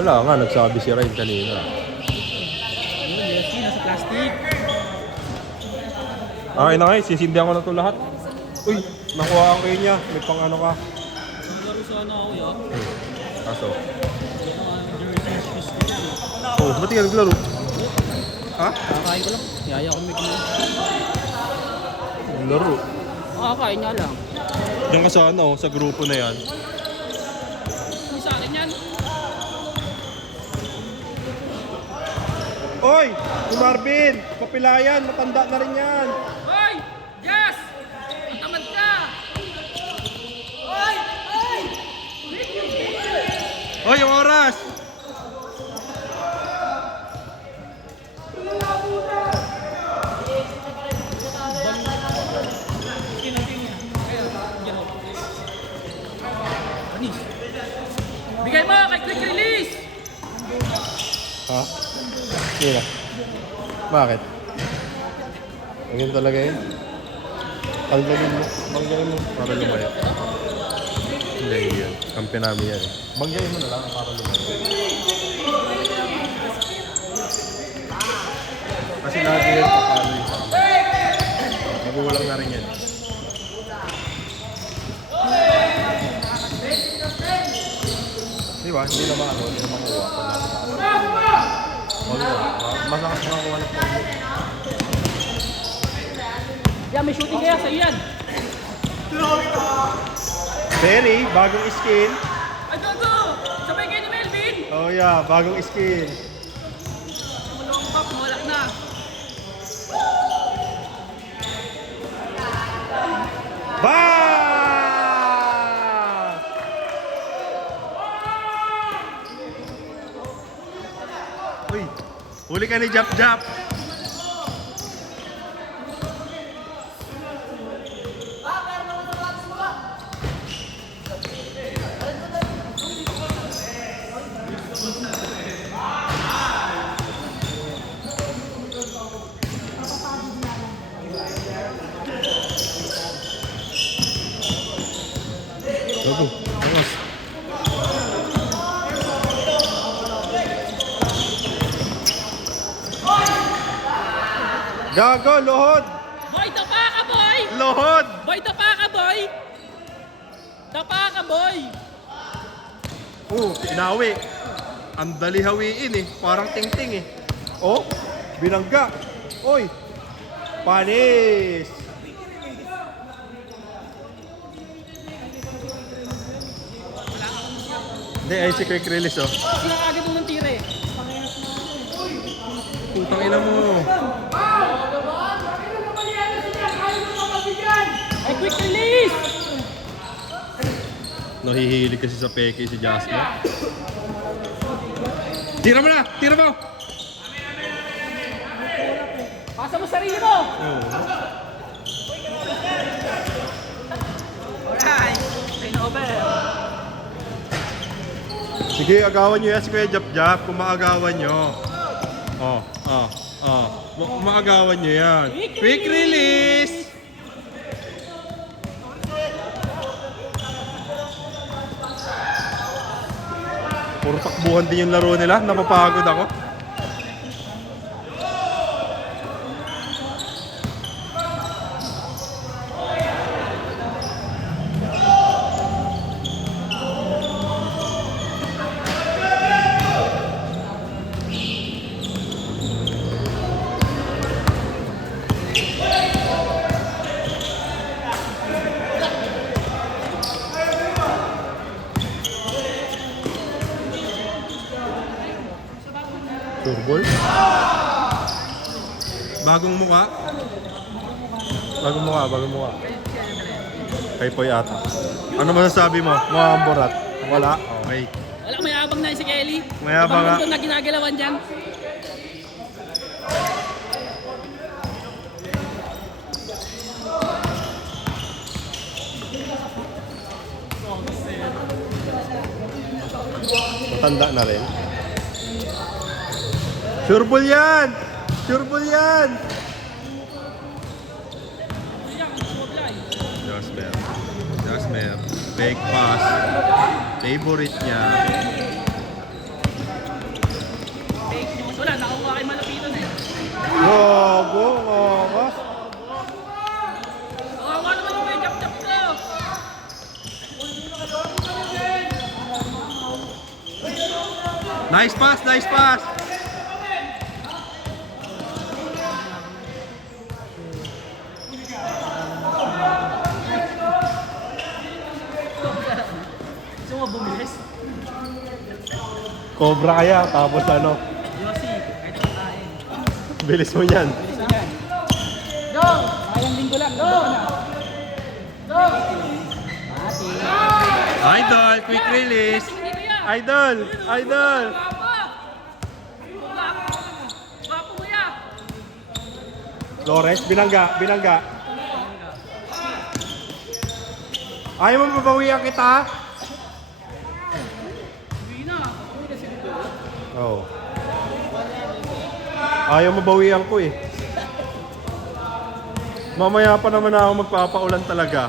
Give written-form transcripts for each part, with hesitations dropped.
Wala nga, nagsabi si Ryan kanina. Yes, nasa plastic. Okay na nga, sisindihan ko na ito lahat. Uy, nakuha ko yun niya. May pang ano ka. Laro sana ako yan. Kaso. Oh, ba't ka naglaro? Ha? Kakain ko lang. Yaya ko may kinain. Laro. Kakain nga lang. Diyan ka sa ano, sa grupo na yan. Hindi sa akin yan. Oy! Si Marvin! Papilayan! Matanda na rin yan! Hoy! Yes! Matamad ka! Hoy! Hoy! Oy, yung oras! Bigay mo kay quick release! Ha? Sige na. Bakit? Ganyan talaga yun. Kalgalin mo. Banggain mo para lumayo. Hindi yun. Kampi namin yan. Banggain mo na lang para lumayo. Kasi lagi yan papalo yun. Magulang na rin yan. Di ba? Hindi naman ano. Hindi naman kuha. Masakit makakuha ng pag-ibig. Yan, may shooting kaya sa iyan. Berry, bagong skin. Ay, go! Sabay kayo ni Melvin! Oh yeah, bagong skin. Long pop, wala na. Bang! Uy, huli ka ni Jap Jap. Go, vamos. Gago, lohod! Boy, tapa ka, boy! Lohod! Boy, tapa ka, boy! Tapa ka, boy! Inawi. Ang dali hawiin eh. Parang ting-ting eh. Oh, binangga. Oy, panis. Hindi, ay si Quick Release oh. Sila agad mo ng tira eh. Putang ina mo. Ay, quick release! Nahihilig kasi sa peke si Jasmine. Tira mo na! Tira mo! Pasa mo sarili mo! Oh. Alright! Turn over! Sige, agawan nyo yan si Kuya Jap Jap. Kung maagawan nyo. Maagawan nyo yan. Quick release! Puro takbuhan din yung laro nila. Napapagod ako. Turbol? Bagong mukha? Bagong mukha. Kay Poy ata. Ano masasabi mo? Mukhang borat? Wala? Okay. Wala, may abang na si Kelly. Mayabang nga. Ibang mundo na ginagalawan dyan. Matanda na rin. Sureball yan! Sureball yan! Jasmer. Fake pass. Favorite niya. wala, nakuha kay malapitan eh. Gago, kakas. Kawawa naman yung may jump-jump ko. Nice pass, nice pass. Gusto mo bumilis? Cobra kaya, tapos ano, Yossi, kahit ang kain. bilis mo yan. Bilis yan. Go! Sayang linggo lang. Go! Go! Mati. Idol, quick release. Idol, idol. Gwapo mo yan. Flores, binangga, binangga. Ayaw mo mabawian kita? Uwi na. Uwi na siguro. Oo. Ayaw mabawian ko eh. Mamaya pa naman ako magpapaulan talaga.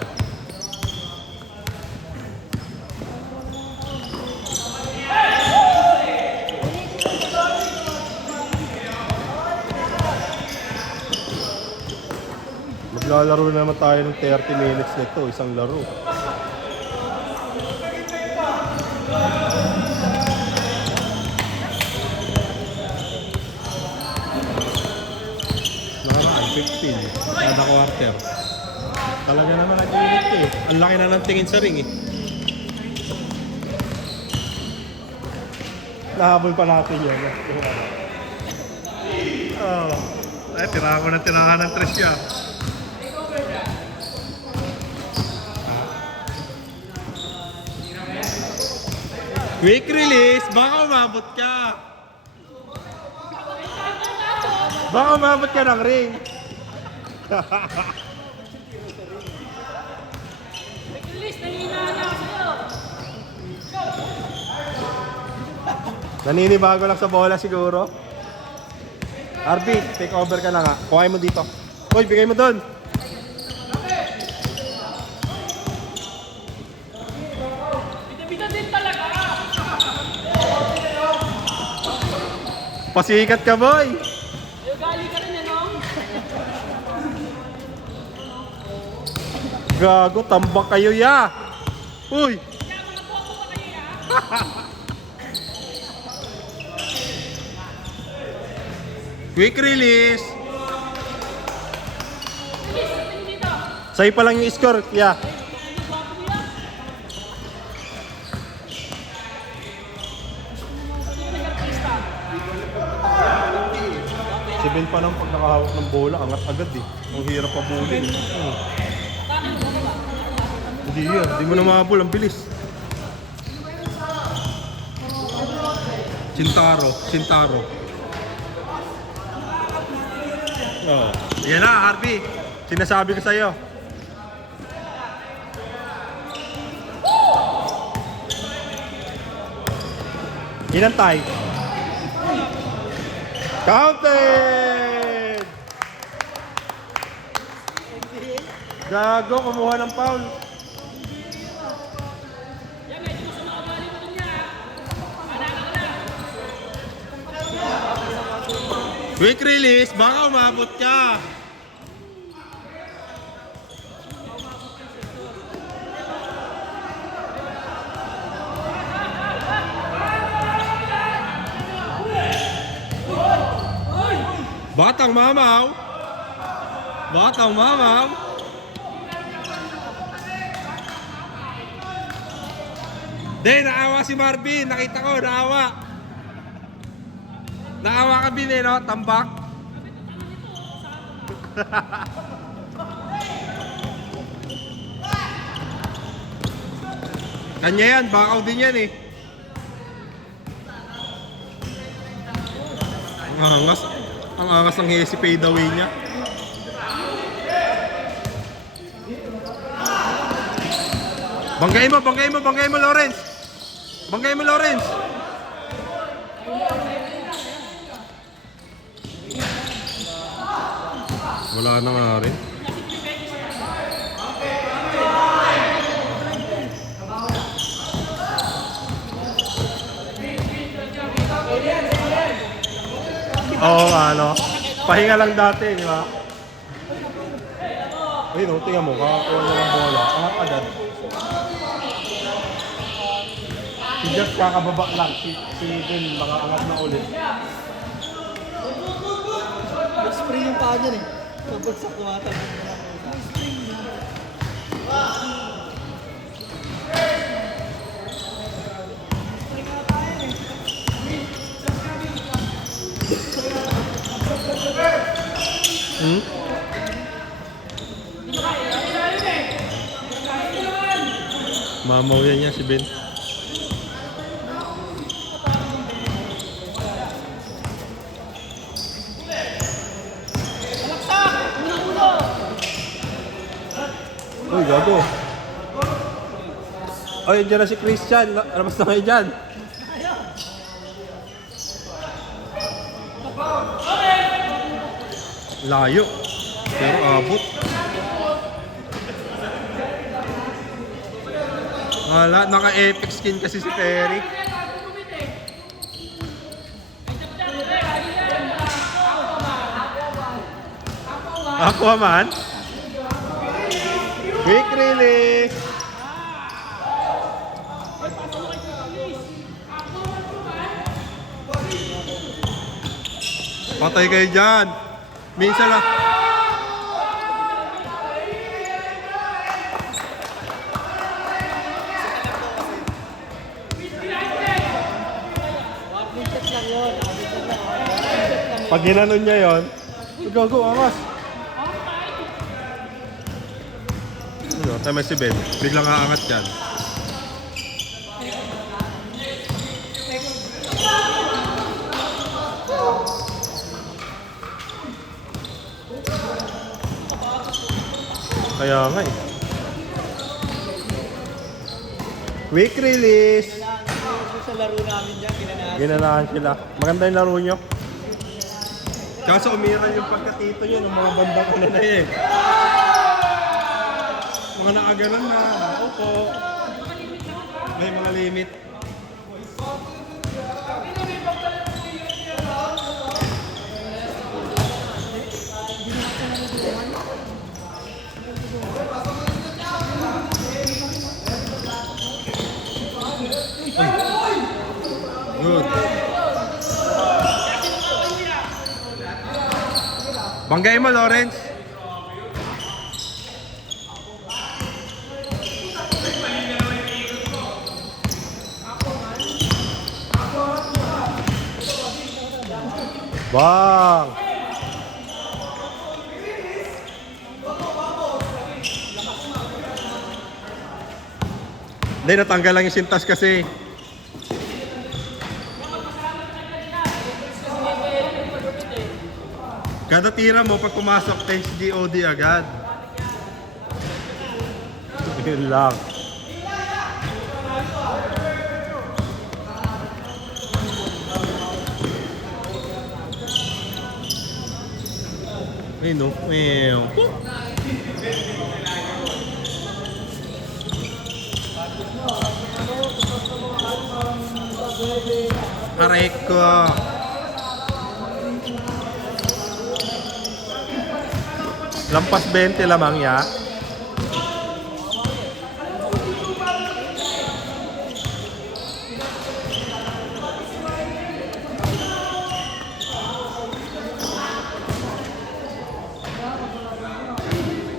Maglalaro naman tayo ng 30 minutes nito, isang laro. Nakaraan, 15. Kada quarter. Talaga naman nag-init eh. Ang laki na ng tingin sa ring eh. Nahabol pa natin yan. Oh. Ay, tirahan ko na tirahan ng tres siya. Quick release, baka umabot ka. Baka umabot ka ng ring. Release, nahihina na ako sa'yo. Naninibago lang sa bola siguro. RB, take over ka na nga. Kuhain mo dito. Uy, bigay mo doon. Bida-bida din talaga. Pasikat ka, boy. Gali ka rin no? Gago, tambak kayo ya. Uy. Quick release. Sa'yo pa lang yung score, ya. Sibin pa ng pag nakahawak ng bola, angat agad eh. Ang hirap pa bulin. Hindi yan, hindi mo na mahabol, ang bilis. Sintaro, Sintaro. Oh. Yan na, Harvey. Sinasabi ko sa'yo. Inantay. Counted! Gago, kumuha ng foul. Quick release, baka umabot ka. Batang mamaw. Batang mamaw. Hindi, naawa si Marvin. Nakita ko, naawa. Naawa ka, Bin, eh, no? Tambak. Kanya yan, bakaw din yan eh. Ang angas ng Hesi fade away niya. Banggay mo, Lawrence. Banggay mo, Lawrence. Wala na nga rin. Oo nga, ano. Pahinga lang dati, di ba? Ayun, no, tingnan mo, kakakuha niya ng bola. Angat agad. Si Jeff kakababa lang. Si Din, mga angat na ulit. Spray yung paa dyan eh. Pabagsak tumatag. Hmm? Mamaw yan niya si Ben. Uy, gago. Ay, dyan na si Christian. Labas na kayo dyan. Layo. Pero abot. Wala, naka-epic skin kasi si Perry. Aquaman? Quick release! Patay kayo dyan. Minsan lang. Pag ginanon niya yun, gago, angas. Ano, tama si Ben. Biglang aangat yan. Kaya nga eh. Quick release. Sa laro namin dyan, ginanahan. Ginanahan sila. Maganda yung laro nyo. Kaso umiral yung pagkatito nyo ng mga bandang ano na eh. Mga nakaganan na. Opo. May mga limit. Good. Banggay mo, Lawrence. Bang! Hindi, natanggal lang yung sintas kasi. Kada tira mo, pag pumasok, thanks GOD agad. Yun lang. Ay no, meow. Aray ko. Lampas 20 lamang ya.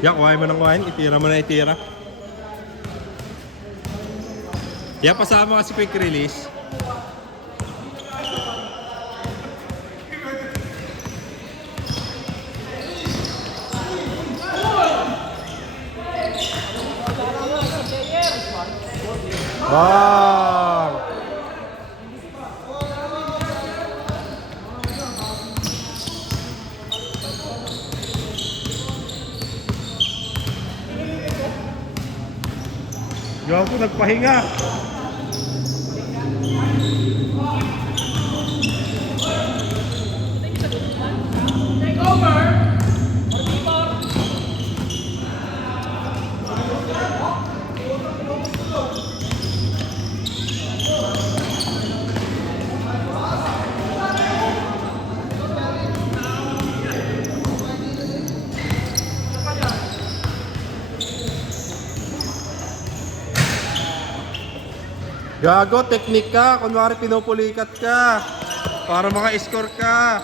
Ya, kuhain mo ng kuhain. Itira mo na itira. Ya, pasama kasi quick release. Bang! Gago, nagpahinga. Take over! Gago, technique ka. Kunwari pinupulikat ka. Para maka-score ka.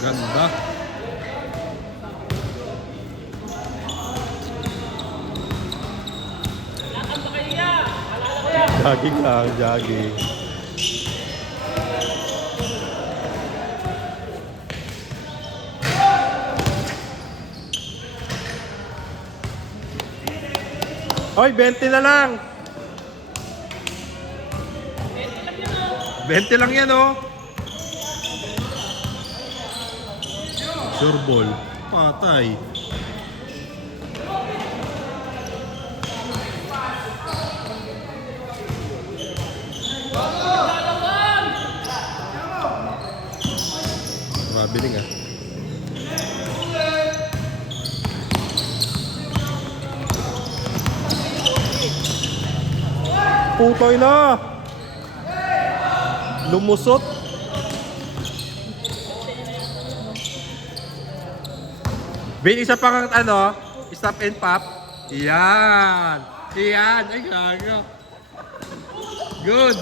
Ganda. Jogging lang, jogging. Oy, 20 na lang. 20 lang yan, oh. Sure ball. Patay. Mabiling ah. Putoy na. Lumusot. Bin, isa pang ano, stop and pop. Yan. Yan. Ay, gago. Good.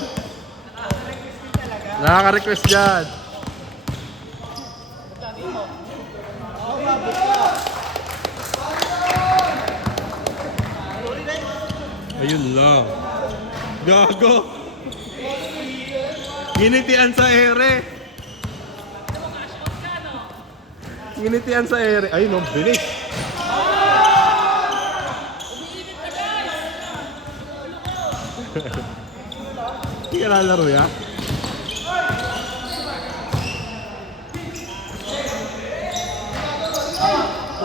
Nakaka-request dyan. Ayun lang. Gago. Ginitian sa ere. Ginitian sa ere. Ay, no, bilis. Hindi ka lalaro ya?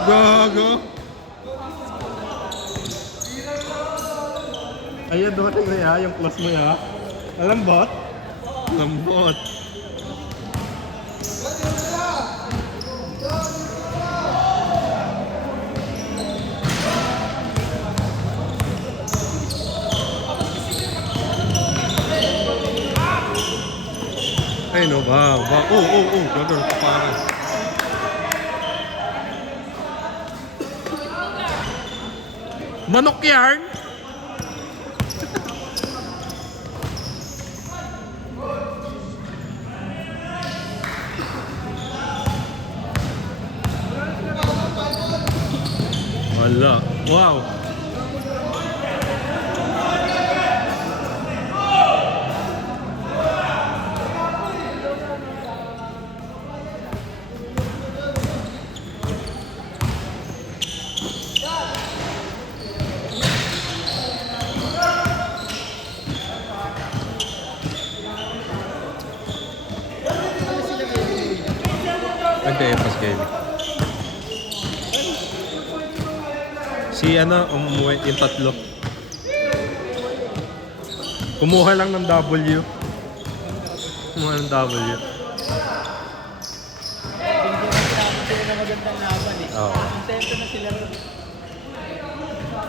Gago. Ayun, dumating na ya, yung plus mo ya. Lambot? Lambot. Ay no, ba? Gagawin ko para. Manok yarn? Wala. Wow. Nagka-efas kayo. Si ano, umuwi yung tatlo. Kumuha lang ng W. Kumuha ng W. Hindi na magandang laban eh. Oo. Contento na sila ron.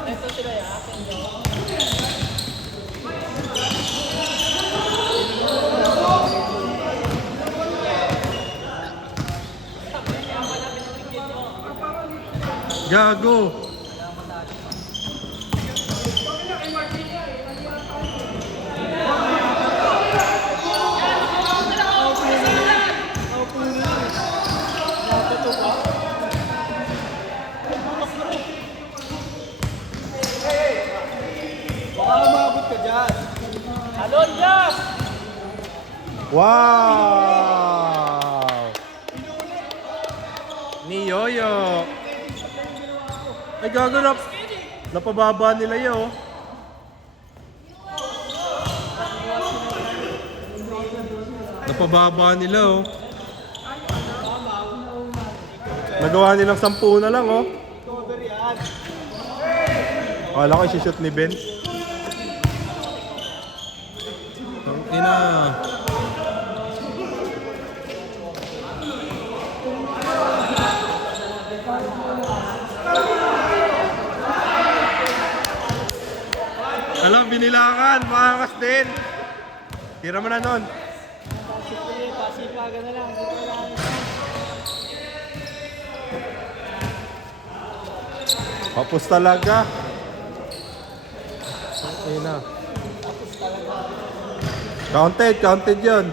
Ito sila ya. Gago. Baka umabot ka dyan. Alon, Jazz! Wow! Ni Yoyo. Ay gago na. Napababa nila yun. Napababa nila oh. Nagawa nilang 10 na lang oh. Cover yan. Akala ko isi-shoot ni Ben. Ina. Alam, binilangan, makakas din. Tira mo na nun. Pasipagan na lang. Papus talaga. Okay na. Counted yun.